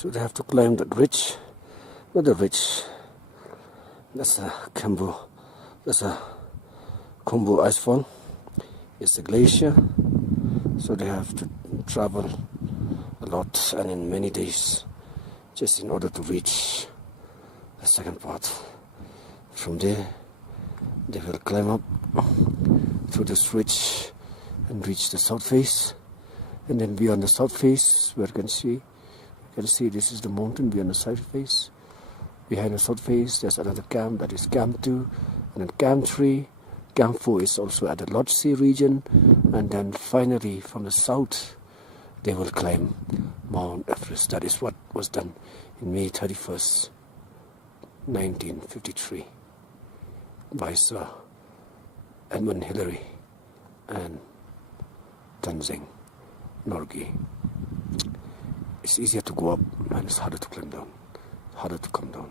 So they have to climb that ridge. Not the ridge. That's a Khumbu. That's a Khumbu icefall. It's a glacier. So they have to travel a lot and in many days just in order to reach the second part. From there, they will climb up through this ridge and reach the south face. And then beyond the south face, where you can see this is the mountain beyond the south face. Behind the south face, there's another camp, that is Camp 2, and then Camp 3. Camp 4 is also at the Lhotse region. And then finally, from the south, they will climb Mount Everest. That is what was done in May 31st, 1953 by Sir Edmund Hillary and Tenzing Norgay. It's easier to go up and it's harder to climb down, harder to come down.